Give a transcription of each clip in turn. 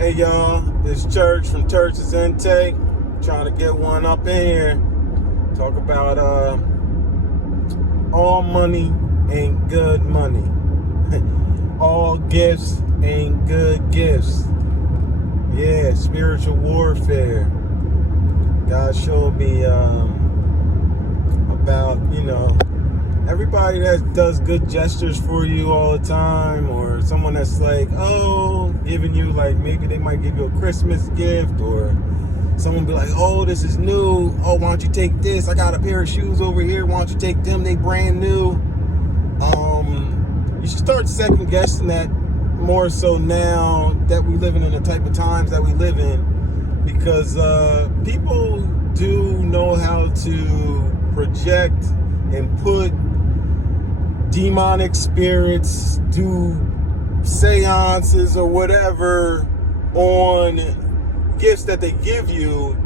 Hey y'all, this Church from Church's Intake. Trying to get one up in here. Talk about all money ain't good money. All gifts ain't good gifts. Yeah, spiritual warfare. God showed me about, everybody that does good gestures for you all the time, or someone that's like, giving you, like, maybe they might give you a Christmas gift, or someone be like, oh, this is new. Oh, why don't you take this? I got a pair of shoes over here. Why don't you take them? They brand new. You should start second guessing that more so now that we living in the type of times that we live in, because people do know how to project and put demonic spirits, do seances or whatever on gifts that they give you,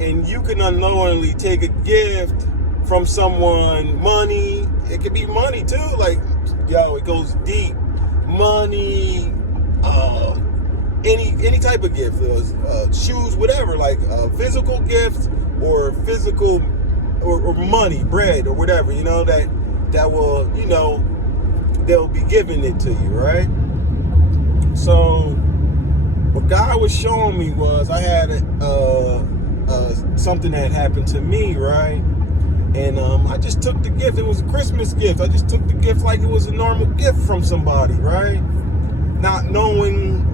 and you can unknowingly take a gift from someone. Money, it could be money too, like, it goes deep. Money, any type of gift, shoes, whatever, like physical gifts or physical or money, bread or whatever, that will, they'll be giving it to you, right? So what God was showing me was I had something that happened to me, right? And I just took the gift. It was a Christmas gift. I just took the gift like it was a normal gift from somebody, right?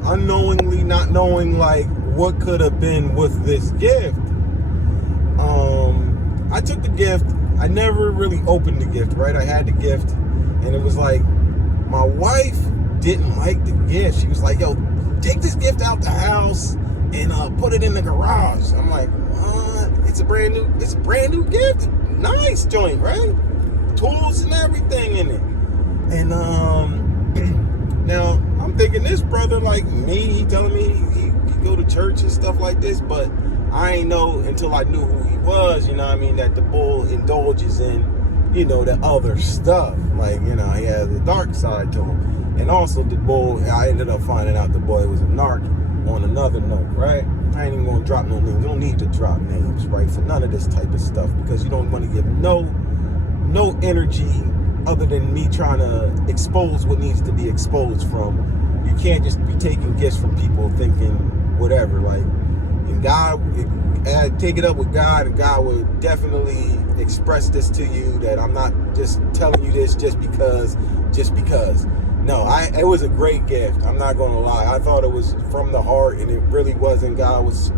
Unknowingly not knowing like what could have been with this gift. I took the gift. I never really opened the gift, right? I had the gift, and it was like, my wife didn't like the gift. She was like, yo, take this gift out the house and put it in the garage. I'm like, what? It's a brand new gift. Nice joint, right? Tools and everything in it. And now I'm thinking this brother, like me, he telling me he go to church and stuff like this, but I ain't know until I knew who he was, that the bull indulges in, the other stuff. Like, he has a dark side to him. And also the bull, I ended up finding out the boy was a narc on another note, right? I ain't even gonna drop no names. You don't need to drop names, right? For none of this type of stuff, because you don't want to give no energy other than me trying to expose what needs to be exposed from. You can't just be taking gifts from people thinking whatever, like, and God, take it up with God, and God will definitely express this to you, that I'm not just telling you this just because. No, it was a great gift. I'm not going to lie. I thought it was from the heart, and it really wasn't. God was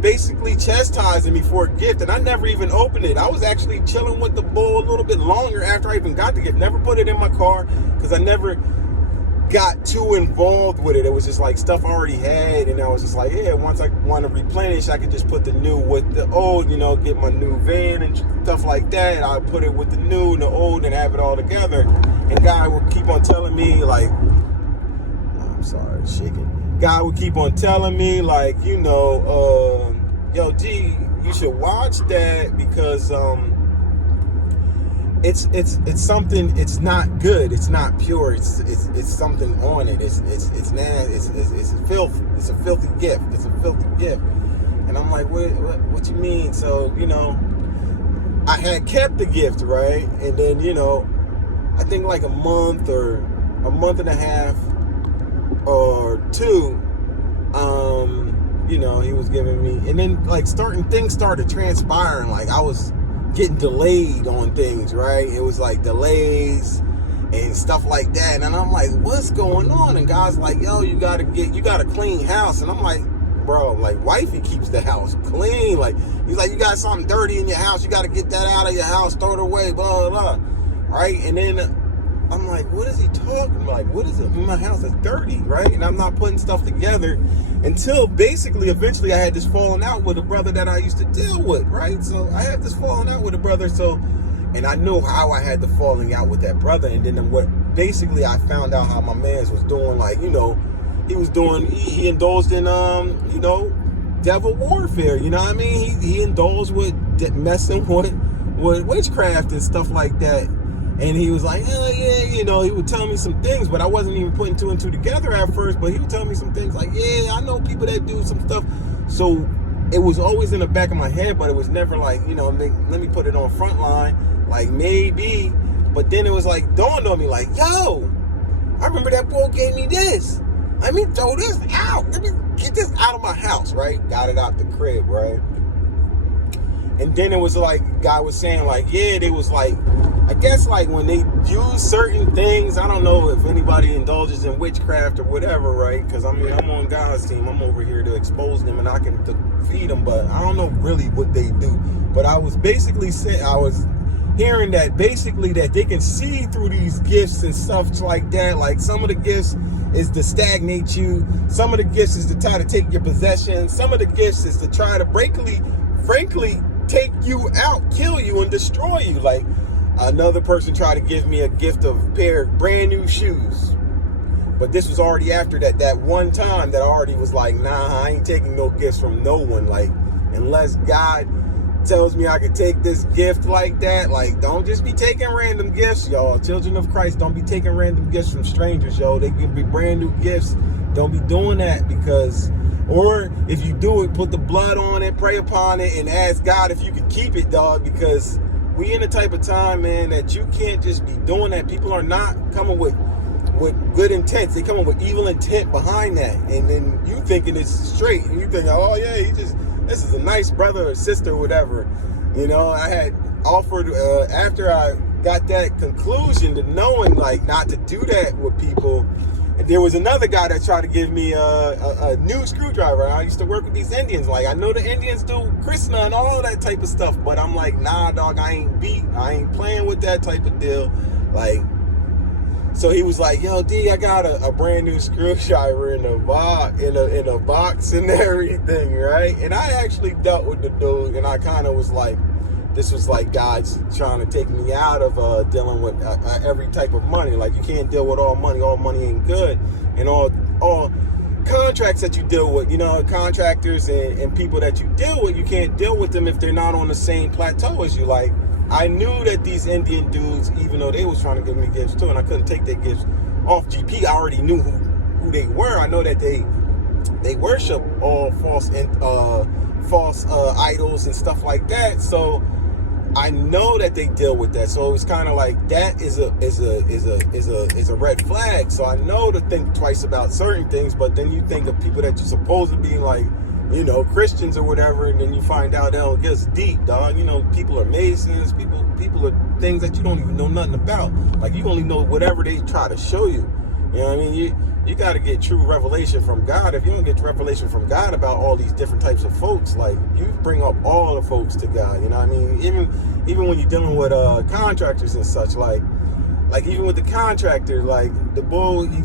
basically chastising me for a gift, and I never even opened it. I was actually chilling with the bull a little bit longer after I even got the gift. Never put it in my car, because I never got too involved with it. It was just like stuff I already had, and I was just like, yeah, once I want to replenish, I could just put the new with the old, get my new van and stuff like that. I'll put it with the new and the old and have it all together. And God would keep on telling me, like, I'm sorry, it's shaking. God would keep on telling me, like, yo, G, you should watch that, because it's something. It's not good. It's not pure. It's something on it. It's nasty. It's a filth. It's a filthy gift. It's a filthy gift. And I'm like, what you mean? So I had kept the gift, right? And then I think like a month and a half or two, he was giving me, and then like things started transpiring. Like I was getting delayed on things, right? It was like delays and stuff like that. And I'm like, what's going on? And God's like, yo, you got a clean house. And I'm like, bro, like, wifey keeps the house clean. Like, he's like, you got something dirty in your house, you got to get that out of your house, throw it away, blah, blah, blah. Right? And then I'm like, what is he talking about? Like, what is it? My house is dirty, right? And I'm not putting stuff together until basically eventually I had this falling out with a brother that I used to deal with, right? So I had this falling out with a brother, and I knew how I had the falling out with that brother. And then basically I found out how my man's was doing, like, he indulged in, devil warfare, you know what I mean? He indulged with messing with witchcraft and stuff like that. And he was like, hell yeah, you know, he would tell me some things, but I wasn't even putting two and two together at first, but he would tell me some things like, yeah, I know people that do some stuff. So it was always in the back of my head, but it was never like, you know, let me put it on front line, like maybe. But then it was like, dawned on me like, yo, I remember that boy gave me this. Let me throw this out. Let me get this out of my house, right? Got it out the crib, right? And then it was like, God was saying like, yeah, they was like, I guess like when they use certain things, I don't know if anybody indulges in witchcraft or whatever, right? Because I mean, I'm on God's team. I'm over here to expose them and I can defeat them, but I don't know really what they do. But I was basically saying, I was hearing that basically that they can see through these gifts and stuff like that. Like some of the gifts is to stagnate you. Some of the gifts is to try to take your possessions. Some of the gifts is to try to frankly, take you out, kill you, and destroy you. Like another person tried to give me a gift of a pair of brand new shoes. But this was already after that one time that I already was like, nah, I ain't taking no gifts from no one. Like, unless God tells me I could take this gift like that, like, don't just be taking random gifts, y'all. Children of Christ, don't be taking random gifts from strangers, yo. They can be brand new gifts. Don't be doing that because... Or if you do it, put the blood on it, pray upon it, and ask God if you can keep it, dog, because we in a type of time, man, that you can't just be doing that. People are not coming with good intents. They coming with evil intent behind that. And then you thinking it's straight. And you think, oh, yeah, this is a nice brother or sister or whatever. You know, I had offered, after I got that conclusion to knowing, like, not to do that with people. And there was another guy that tried to give me a new screwdriver. I used to work with these Indians. Like, I know the Indians do Krishna and all that type of stuff, but I'm like, nah, dog, I ain't playing with that type of deal. Like, so he was like, yo, D, I got a brand new screwdriver in a box and everything, right? And I actually dealt with the dude, and I kind of was like, this was like God's trying to take me out of dealing with every type of money. Like, you can't deal with all money. All money ain't good. And all contracts that you deal with, you know, contractors and people that you deal with, you can't deal with them if they're not on the same plateau as you. Like, I knew that these Indian dudes, even though they was trying to give me gifts too, and I couldn't take their gifts off GP, I already knew who they were. I know that they worship all false idols and stuff like that. So I know that they deal with that. So it's kind of like that is a red flag. So I know to think twice about certain things, but then you think of people that you're supposed to be like, you know, Christians or whatever, and then you find out that it gets deep, dog. You know, people are Masons, people are things that you don't even know nothing about. Like, you only know whatever they try to show you. You know what I mean? You got to get true revelation from God. If you don't get revelation from God about all these different types of folks, like, you bring up all the folks to God. You know what I mean? Even when you're dealing with contractors and such, like even with the contractor, like the bull, he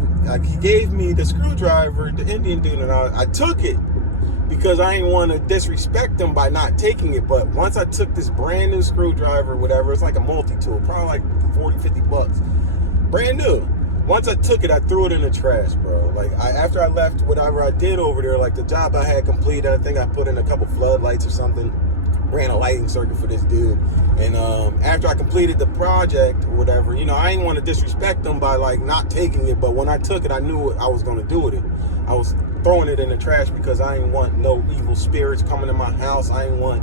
gave me the screwdriver, the Indian dude, and I took it because I didn't want to disrespect them by not taking it. But once I took this brand new screwdriver, whatever, it's like a multi-tool, probably like 40, 50 bucks, brand new. Once I took it, I threw it in the trash, bro. Like, after I left whatever I did over there, like the job I had completed, I think I put in a couple floodlights or something, ran a lighting circuit for this dude. And after I completed the project or whatever, you know, I didn't want to disrespect them by like not taking it. But when I took it, I knew what I was going to do with it. I was throwing it in the trash because I didn't want no evil spirits coming in my house. I didn't want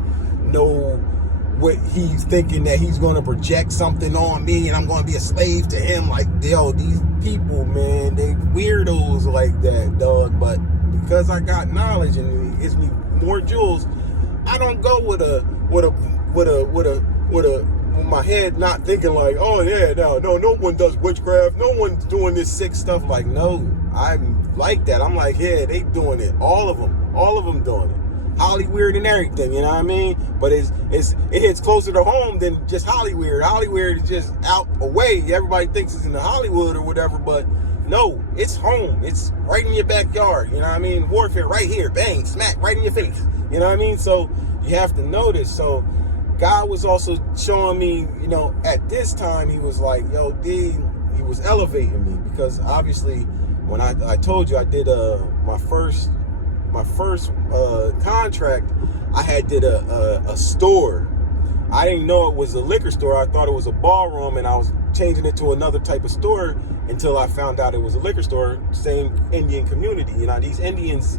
what he's thinking that he's going to project something on me and I'm going to be a slave to him. Like, yo, these people, man, they weirdos like that, dog. But because I got knowledge and it gives me more jewels, I don't go with my head not thinking like, oh yeah, no one does witchcraft, no one's doing this sick stuff. Like, no, I'm like that. I'm like, yeah, they doing it, all of them doing it. Hollyweird and everything, you know what I mean? But it hits closer to home than just Hollyweird. Hollyweird is just out away. Everybody thinks it's in the Hollywood or whatever, but no, it's home. It's right in your backyard. You know what I mean? Warfare right here, bang, smack, right in your face. You know what I mean? So you have to notice. So God was also showing me, you know, at this time, he was like, yo, D, he was elevating me because obviously when I told you I did my first contract, I had did a store, I didn't know it was a liquor store. I thought it was a ballroom, and I was changing it to another type of store until I found out it was a liquor store. Same Indian community. You know, these Indians,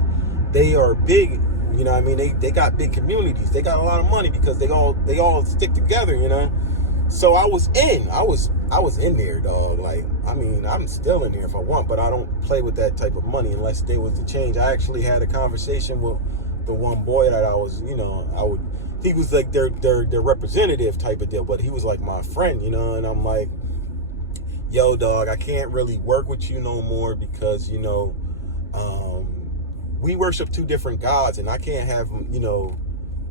they are big. You know what I mean? They got big communities. They got a lot of money because they all stick together, you know? So I was in there, dog. Like, I mean, I'm still in there if I want, but I don't play with that type of money unless there was a change. I actually had a conversation with the one boy that I was, you know, he was like their representative type of deal, but he was like my friend, you know, and I'm like, yo, dog, I can't really work with you no more because, you know, we worship two different gods, and I can't have, you know,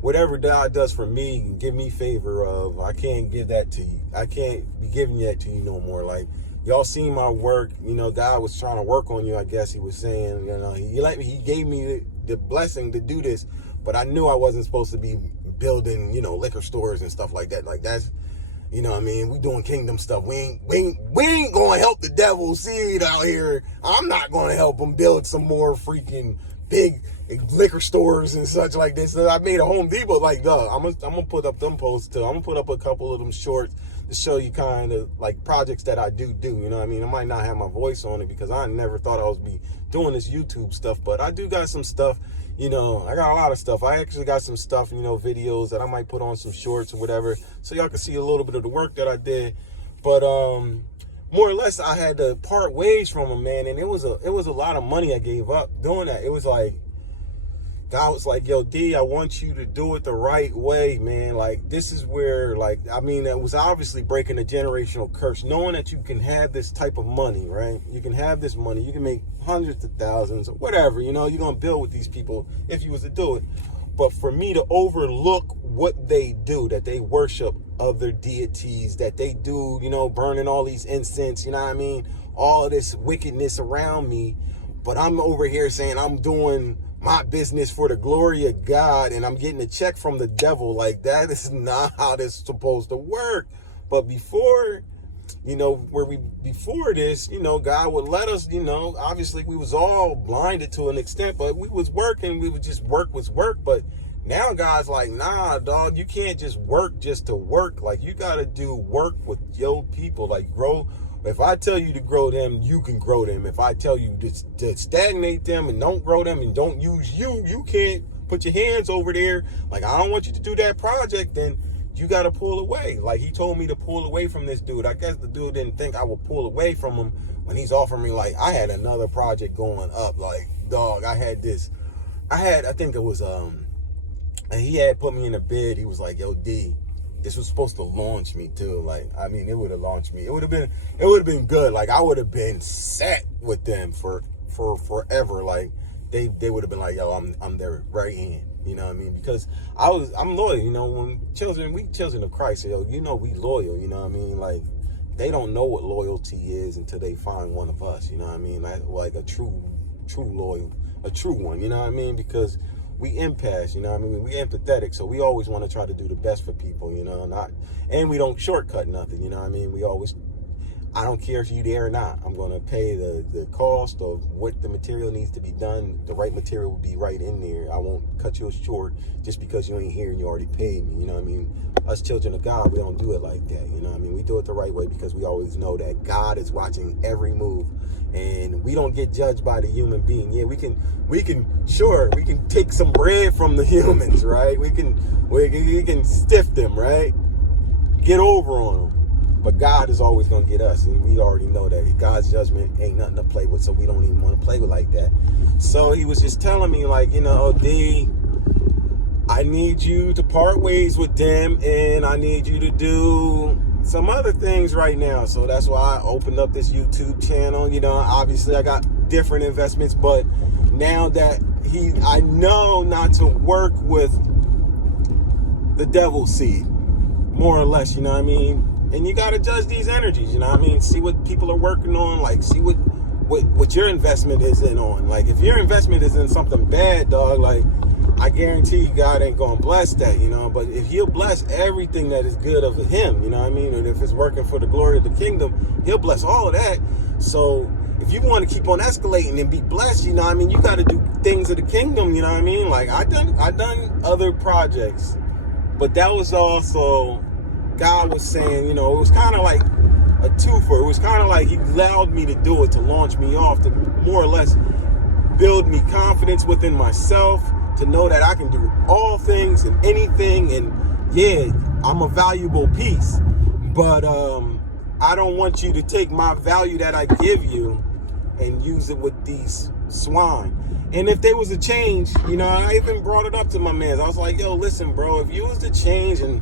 whatever God does for me and give me favor of, I can't give that to you. I can't be giving that to you no more. Like, y'all seen my work, you know, God was trying to work on you, I guess he was saying, you know, he gave me the blessing to do this, but I knew I wasn't supposed to be building, you know, liquor stores and stuff like that. Like, that's, you know what I mean? We doing kingdom stuff. We ain't going to help the devil seed out here. I'm not going to help him build some more freaking big liquor stores and such like this. So I made a Home Depot. Like, I'm gonna put up them posts too. I'm gonna put up a couple of them shorts to show you kind of like projects that I do. You know what I mean? I might not have my voice on it because I never thought I was be doing this YouTube stuff, but I do got some stuff. You know, I got a lot of stuff. I actually got some stuff, you know, videos that I might put on some shorts or whatever, so y'all can see a little bit of the work that I did. But more or less, I had to part ways from him, man, and it was a lot of money I gave up doing that. It was like, God was like, yo, D, I want you to do it the right way, man. Like, this is where, like, I mean, it was obviously breaking a generational curse, knowing that you can have this type of money, right? You can have this money. You can make hundreds of thousands or whatever, you know, you're going to build with these people if you was to do it. But for me to overlook what they do, that they worship other deities, that they do, you know, burning all these incense, you know what I mean? All of this wickedness around me. But I'm over here saying I'm doing my business for the glory of God, and I'm getting a check from the devil. Like, that is not how this is supposed to work. But before, you know, before this, you know, God would let us, you know, obviously we was all blinded to an extent, but we was working, we would just work. But now God's like, nah, dog, you can't just work just to work. Like, you got to do work with your people, like grow. If I tell you to grow them, you can grow them. If I tell you to stagnate them and don't grow them and don't use you can't put your hands over there. Like, I don't want you to do that project, then you got to pull away. Like, he told me to pull away from this dude. I guess the dude didn't think I would pull away from him when he's offering me, like, I had another project going up. Like, dog, I think it was, and he had put me in a bid. He was like, yo, D, this was supposed to launch me too. Like, I mean, it would have launched me. It would have been good. Like, I would have been set with them for forever. Like, they would have been like, yo, I'm their right hand. You know what I mean? Because I'm loyal. You know, when we children of Christ, yo, you know, we loyal. You know what I mean? Like, they don't know what loyalty is until they find one of us. You know what I mean? Like a true loyal, a true one. You know what I mean? Because we empaths, you know what I mean? We empathetic, so we always want to try to do the best for people, you know, and we don't shortcut nothing, you know what I mean? I don't care if you there or not. I'm going to pay the cost of what the material needs to be done. The right material will be right in there. I won't cut you short just because you ain't here and you already paid me, you know what I mean? Us children of God, we don't do it like that, you know what I mean? We do it the right way because we always know that God is watching every move, and we don't get judged by the human being. Yeah, we can take some bread from the humans, right? We can stiff them, right? Get over on them. But God is always going to get us, and we already know that. God's judgment ain't nothing to play with, so we don't even want to play with like that. So he was just telling me, like, you know, D, I need you to part ways with them, and I need you to do some other things right now. So that's why I opened up this YouTube channel. You know, obviously I got different investments, but now that I know not to work with the devil's seed, more or less, you know what I mean? And you got to judge these energies, you know what I mean? See what people are working on, like, see what your investment is in on. Like, if your investment is in something bad, dog, like, I guarantee you God ain't going to bless that, you know? But if he'll bless everything that is good of him, you know what I mean? And if it's working for the glory of the kingdom, he'll bless all of that. So if you want to keep on escalating and be blessed, you know what I mean? You got to do things of the kingdom, you know what I mean? Like, I done other projects But that was also, God was saying, you know, it was kind of like a twofer. It was kind of like he allowed me to do it, to launch me off, to more or less build me confidence within myself, to know that I can do all things and anything. And yeah, I'm a valuable piece. But I don't want you to take my value that I give you and use it with these swine. And if there was a change, you know, I even brought it up to my man. I was like, yo, listen, bro, if you was to change and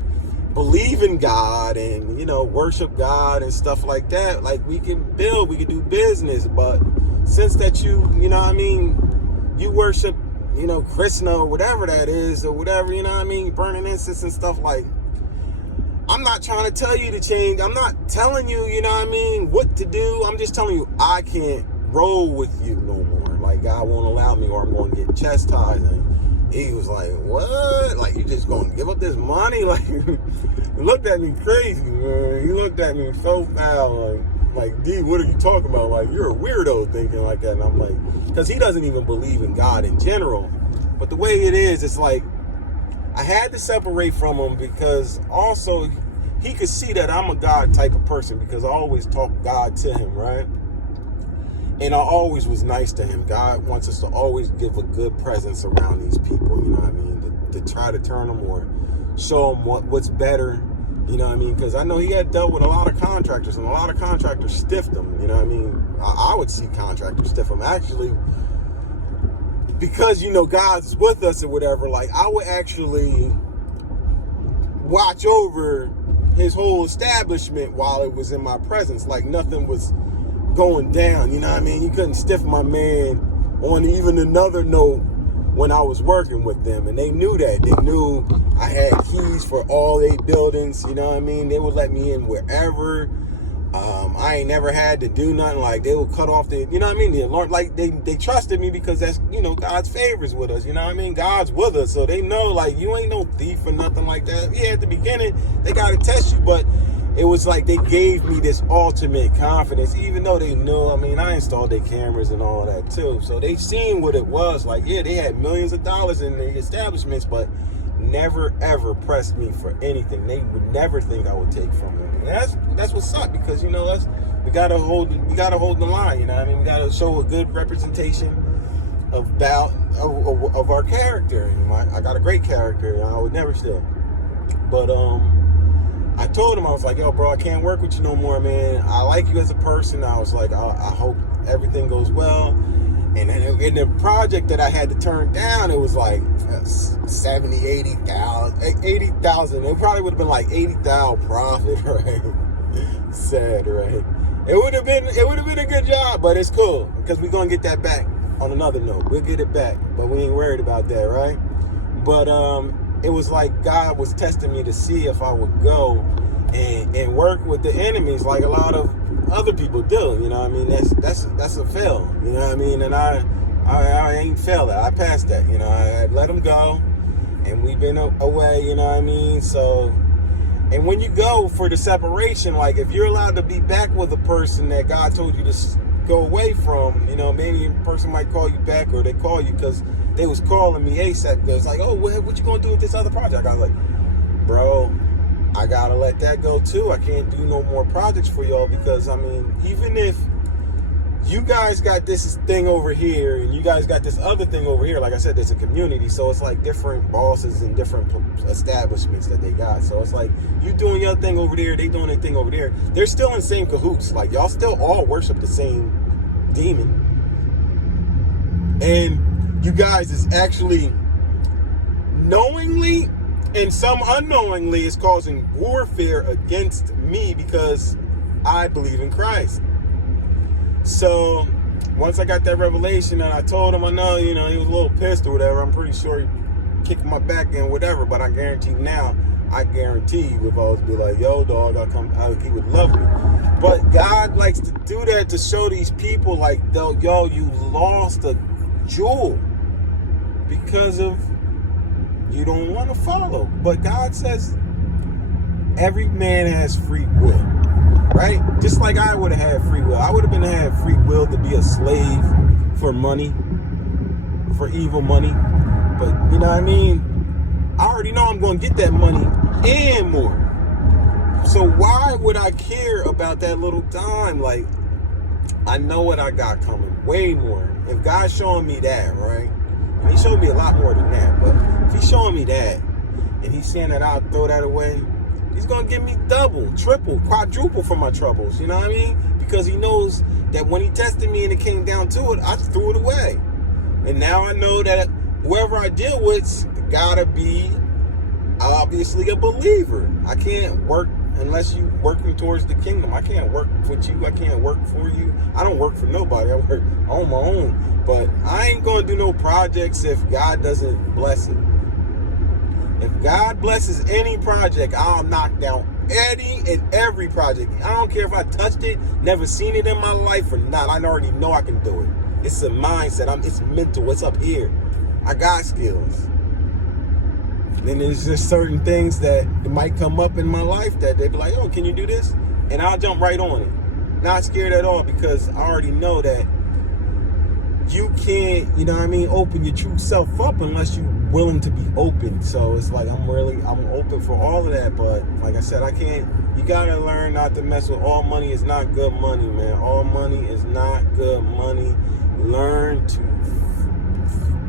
believe in God and, you know, worship God and stuff like that, like, we can build, we can do business. But since that you know what I mean, you worship, you know, Krishna or whatever that is, or whatever, you know what I mean, burning incense and stuff, like, I'm not trying to tell you to change. I'm not telling you, you know what I mean, what to do. I'm just telling you I can't roll with you no more. Like, God won't allow me, or I'm going to get chastised. And he was like, what? Like, you just going to give up this money? Like, he looked at me crazy, man. He looked at me so foul, like, D, what are you talking about? Like, you're a weirdo thinking like that. And I'm like, because he doesn't even believe in God in general. But the way it is, it's like, I had to separate from him, because also he could see that I'm a God type of person, because I always talk God to him, right? And I always was nice to him. God wants us to always give a good presence around these people, you know what I mean? To try to turn them or show them what's better, you know what I mean? Because I know he had dealt with a lot of contractors, and a lot of contractors stiffed him, you know what I mean? I would see contractors stiff him. Actually, because, you know, God's with us or whatever, like, I would actually watch over his whole establishment while it was in my presence. Like, nothing was going down, you know what I mean? You couldn't stiff my man on even another note when I was working with them. And they knew that. They knew I had keys for all 8 buildings, you know what I mean? They would let me in wherever. I ain't never had to do nothing. Like, they would cut off the, you know what I mean, the alarm. Like, they trusted me, because that's, you know, God's favors with us, you know what I mean? God's with us, so they know, like, you ain't no thief or nothing like that. Yeah, at the beginning, they got to test you, but it was like they gave me this ultimate confidence, even though they knew, I mean, I installed their cameras and all of that too, so they seen what it was. Like, yeah, they had millions of dollars in the establishments, but never ever pressed me for anything. They would never think I would take from them. And that's what's up, because, you know, we gotta hold the line, you know what I mean? We gotta show a good representation of our character. And I got a great character, and I would never steal. But I told him, I was like, yo, bro, I can't work with you no more, man. I like you as a person. I was like, I hope everything goes well. And then in the project that I had to turn down, it was like 70, 80,000. 80,000. It probably would have been like 80,000 profit, right? Sad, right? It would have been a good job, but it's cool, because we're gonna get that back on another note. We'll get it back, but we ain't worried about that, right? But it was like God was testing me to see if I would go and work with the enemies, like a lot of other people do, you know what I mean? That's a fail, you know what I mean? And I ain't failed that. I passed that, you know. I let them go, and we've been away, you know what I mean? So, and when you go for the separation, like, if you're allowed to be back with a person that God told you to go away from, you know, maybe a person might call you back, or they call you, because they was calling me ASAP. It's like, oh, what you gonna do with this other project? I was like, bro, I gotta let that go too. I can't do no more projects for y'all, because, I mean, even if you guys got this thing over here and you guys got this other thing over here, like I said, there's a community, so it's like different bosses and different establishments that they got. So it's like, you doing your thing over there, they doing their thing over there. They're still in the same cahoots. Like, y'all still all worship the same demon. And you guys is actually knowingly and some unknowingly is causing warfare against me, because I believe in Christ. So once I got that revelation, and I told him, I know, you know, he was a little pissed or whatever. I'm pretty sure he kicked my back in, whatever. But I guarantee you, if I was be like, yo, dog, he would love me. But God likes to do that to show these people, like, yo, you lost a jewel because of you don't want to follow. But God says every man has free will. Right? Just like I would have had free will. I would have had free will to be a slave for money, for evil money. But, you know what I mean? I already know I'm going to get that money and more. So why would I care about that little dime? Like, I know what I got coming, way more. If God's showing me that, right? And he showed me a lot more than that, but if he's showing me that, and he's saying that I'll throw that away, he's going to give me double, triple, quadruple for my troubles, you know what I mean? Because he knows that when he tested me and it came down to it, I threw it away. And now I know that whoever I deal with gotta be obviously a believer. I can't work unless you working towards the kingdom. I can't work with you. I can't work for you. I don't work for nobody. I work on my own. But I ain't going to do no projects if God doesn't bless it. If God blesses any project, I'll knock down any and every project. I don't care if I touched it, never seen it in my life or not. I already know I can do it. It's a mindset. It's mental. It's up here. I got skills. Then there's just certain things that might come up in my life that they be like, oh, can you do this? And I'll jump right on it. Not scared at all, because I already know that you can't, you know what I mean, open your true self up unless you're willing to be open. So it's like I'm open for all of that. But like I said, you gotta learn not to mess with all money. Is not good money, man. All money is not good money. Learn to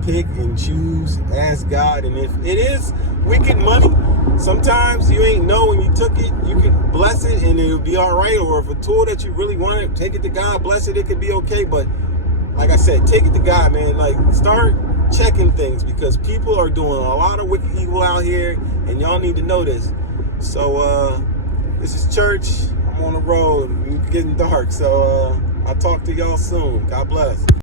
pick and choose, ask God. And if it is wicked money, sometimes you ain't know when you took it, you can bless it and it'll be all right. Or if a tool that you really wanted, take it to God, bless it, it could be okay. But like I said, take it to God, man. Like, start checking things, because people are doing a lot of wicked evil out here, and y'all need to know this. So this is church. I'm on the road. It's getting dark. So I'll talk to y'all soon. God bless.